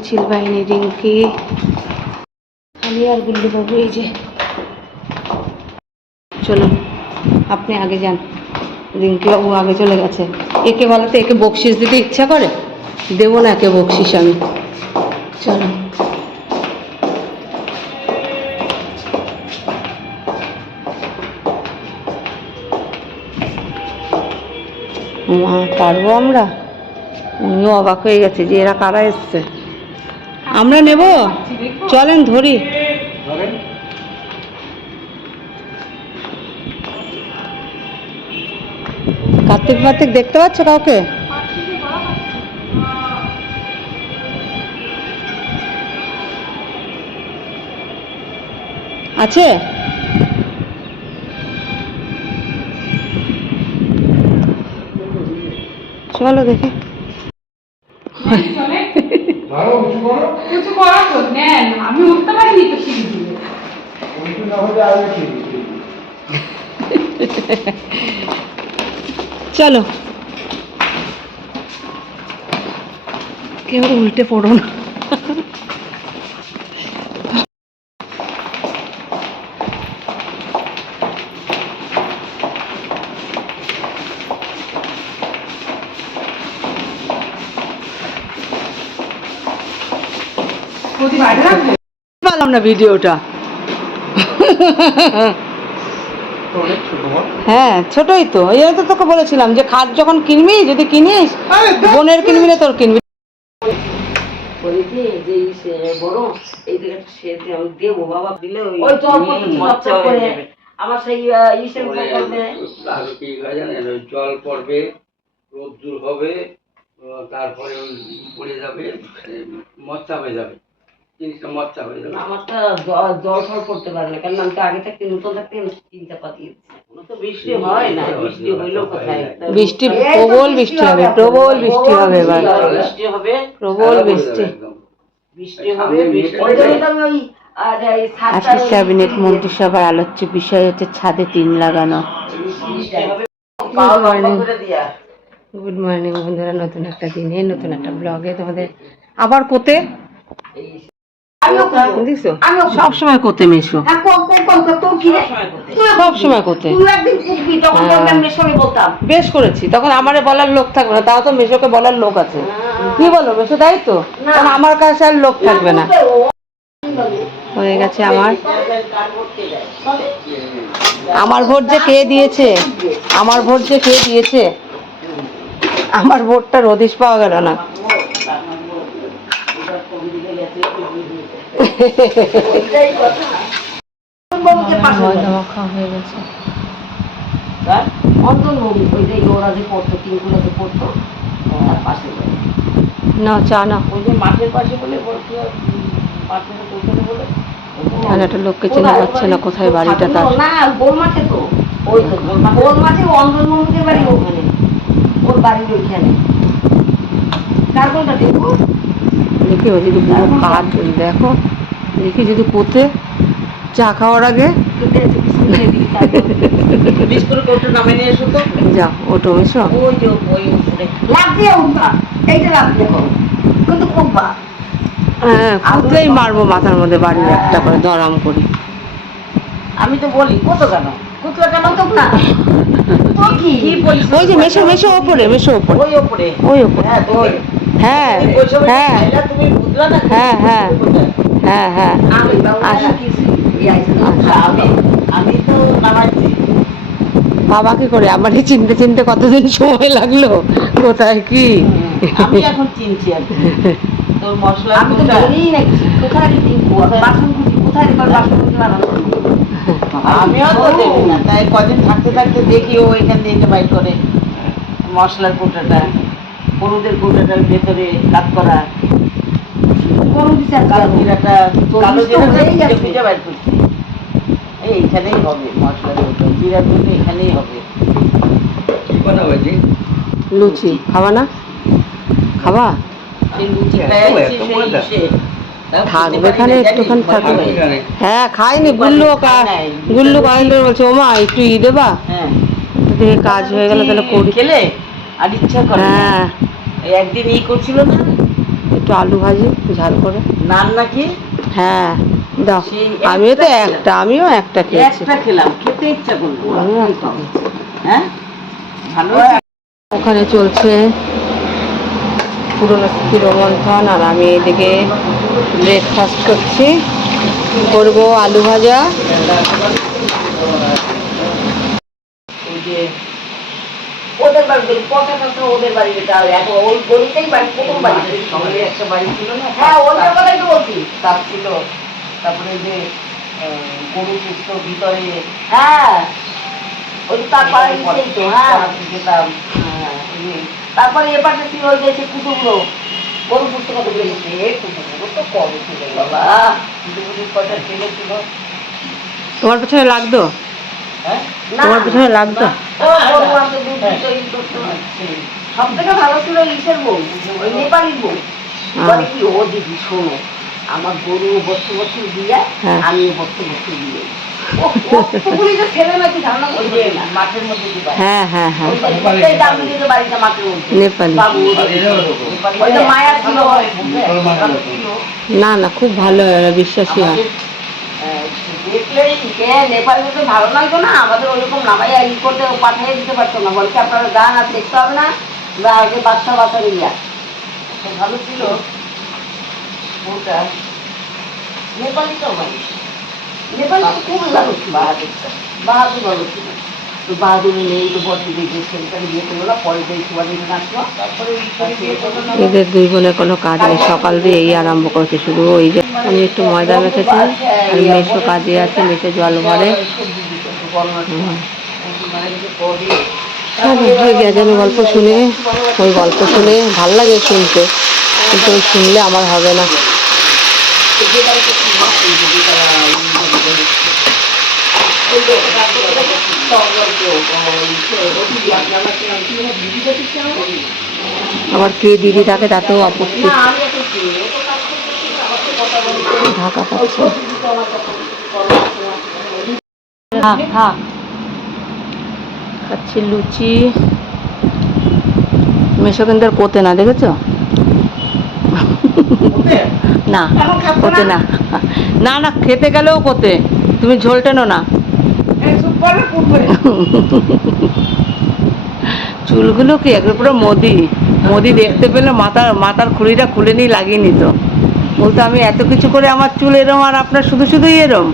মিছিল বাহিনী রিঙ্কি। আমি আর গুল্লুবাবু এই যে, চলুন, আপনি আগে যান। রিঙ্কি বাবু আগে চলে গেছে। একে বলাতে একে বকশিস দিতে ইচ্ছা করে? দেবো না একে বকশিস আমি। চলো মা, পারব আমরা? উনিও অবাক হয়ে গেছে যে এরা কারা এসছে। আমরা নেব? চলেন ধরি। কার্তিক ফার্তিক দেখতে পাচ্ছ কাউকে? আছে? চলো দেখি। ধরো উঁচু করো? কিছু করার তো নেন আমি উঠতে পারিনি তো সিঁড়ি দিয়ে। উঁচু না হলে আগে ঠিক চলো। কেউ উল্টে পড়ো না। পেলাম না ভিডিওটা। হ্যাঁ ছোটই তো। এই তো তোকে বলেছিলাম যে খাট যখন কিনবি যদি কিনিস বোনের কিনবি না তোর কিনবি। আমার সেই জল পড়বে রোদ্দুর হবে তারপরে পড়ে যাবে মচ্চা হয়ে যাবে। জিনিসটা মচ্চা হয়ে যাবে। আমারটা জ- জল ফল পড়তে পারে না কারণ আমি তো আগে থাকতে নতুন থাকতে আমি চিন্তা পাতি বৃষ্টি হয় না বৃষ্টি হইল কোথায় বৃষ্টি প্রবল বৃষ্টি হবে প্রবল বৃষ্টি হবে এবার। বৃষ্টি হবে। প্রবল বৃষ্টি। হবে আজকে ক্যাবিনেট মন্ত্রিসভার আলোচ্য বিষয় হচ্ছে ছাদে টিন লাগানো। গুড মর্নিং বন্ধুরা নতুন একটা দিনে নতুন একটা ব্লগে তোমাদের আবার কোতে? সব সময় কোতে মেশো। হ্যাঁ, সব সময় কোতে তুই একদিন কুকবি, তখন হ্যাঁ। বেশ করেছি তখন আমারে বলার লোক থাকবে না তাও তো মেশোকে বলার লোক আছে। কি বলো মেশো তাই তো? আমার কাছে আর লোক থাকবে না। হয়ে গেছে আমার। আমার ভোট যে কে দিয়েছে? আমার ভোট যে কে দিয়েছে? আমার ভোটটা রদিশ পাওয়া গেল না বাবুকে পাশে বল। ময়দা মাখা হয়ে গেছে? অন্তর বাবু, ওই যে ওরা যে পড়তো টিনগুলো যে পড়তো তার পাশে না চা না। ওই যে মাঠের পাশে বলে মাঠের ওখানে বলে এখানে একটা লোককে চেনা যাচ্ছে না কোথায় বাড়িটা তার? না গোল মাঠে তো। ওই তো গোল মাঠে। অন্দর বাড়ি ওখানে। ওর বাড়ি ওইখানে। কার কোনটা দেখব? দেখি ও যদি কাজ দেখো দেখি যদি কোতে চা খাওয়ার আগে যা ওটো এসো। ওই ওই হ্যাঁ কুতলেই মারবো মাথার মধ্যে বাড়ির একটা করে দরাম করি। আমি তো বলি কত কেন? ওই যে মেশো মেশো ওপরে মেশো ওপরে। ওই ওপরে। ওই ওপরে। হ্যাঁ হ্যাঁ। হ্যাঁ হ্যাঁ, হ্যাঁ। হ্যাঁ। বাবু আচ্ছা। আচ্ছা, বাবা কি করে আমার চিনতে চিনতে কতদিন সময় লাগল? কোথায় কি? আমি এখন চিনছি আর। তোর মশলা আমি তো কোথায় বাসন কোথায় বাসন আমিও তো দেখি না। তাই কদিন থাকতে থাকতে দেখি ও এখান থেকে বাইর করে মশলার কোটাটা। হলুদের কোটাটার ভেতরে কাত করা। কালো জিরাটা কালো জিরাটা খুঁজে বাইর করছি। এই এখানেই হবে মশলার জিরার কোটা এখানেই হবে। কি কথা বলছি লুচি। খাবা না? খাবা? থাকবে এখানে একটুখানি থাকবে। হ্যাঁ খাইনি গুল্লু। গুল্লু কাহিল বলছে ওমা একটু ই দেবা? হ্যাঁ। কাজ হয়ে গেল তাহলে করি। খেলে? আর ইচ্ছা করে না। হ্যাঁ। এই একদিন ই করছিল না। একটু আলু ভাজি ঝাল করে। নান নাকি? হ্যাঁ দাও। সেই আমিও তো একটা একটা আমিও একটা খেয়েছি। একটা খেলাম খেতে ইচ্ছা করল আমিও একটা খেয়েছি। হ্যাঁ? ভালো ওখানে চলছে পুরনো স্মৃতি রোমন্থন আর আমি এদিকে ব্রেকফাস্ট করছি। করব আলু ভাজা ওই যে ওদের বাড়ি পচা টচা ওদের বাড়ি যেতে হবে? এখন ওই গলিতেই বাড়ি প্রথম বাড়ি। শহরে একটা বাড়ি ছিল না? হ্যাঁ ওদের কথাই তো বলছি। তাপ ছিল তারপরে যে আহ, গরু পুষ্ট ভিতরে। হ্যাঁ ওই তার পাড়ায় নিচেই তো হ্যাঁ। যেতাম হ্যাঁ, ওই যে। তারপরে এপাশে ছিল ওই যে কুটুমগুলো গরু পুস্তক কত গেছে? কুকুরগুলো তো কবে ছিল বাবা। কুকুরের কটা ছেলে ছিল। তোমার পেছনে লাগতো? হ্যাঁ তোমার পেছনে লাগতো সব থেকে ভালো ছিল ইসের বউ ওই নেপালির বউ। বলে কি ও দিদি শোনো আমার গরু বছর বছর দিয়ে হ্যাঁ। আমি বছর বছর দিয়ে। না। হ্যাঁ হ্যাঁ হ্যাঁ। নেপালি না না খুব ভালো বিশ্বাসী হয়। আহ, দেখলেই এ নেপালে তো ভালো লাগতো না? আমাদের ওইরকম নামাইয়া ই করতে পাঠিয়ে দিতে পারতো না। বলছে আপনারা যান আর দেখতে হবে না। বা আগে বাচ্চা বাচ্চা নিয়ে তো ভালো ছিল। ওটা। নেপালি তো ভাই নেপালি খুব ভালো বাহাদুর বাহাদুর ভালো ছিল। তো নেই বিয়ে করল না পরে সুবাদিন তারপরে এদের দুই বোনের কোনো কাজ নেই সকাল দিয়ে এই আরম্ভ করেছে শুধু ওই যে আমি একটু ময়দা মেখেছি আর মেশো কাজে আছে মেশো জল ভরে হ্যাঁ, হয়ে আমি গল্প শুনে। ওই গল্প শুনে ভালো লাগে শুনতে কিন্তু ওই শুনলে আমার হবে না। আবার কে দিদি থাকে তাতেও আপত্তি। ঢাকা পাচ্ছে। থাক থাক খাচ্ছি লুচি। মেশো কিন্তু আর কোতে না দেখেছ? না কোতে না। না না খেতে গেলেও কোতে। তুমি ঝোল টেনো না। চুলগুলো কি একবার পুরো মোদি? মোদি দেখতে পেলে মাথার মাথার খুলিটা খুলে নিয়ে লাগিয়ে নিত। বলতো, আমি এত কিছু করে আমার চুল এরম আর আপনার শুধু শুধুই এরম?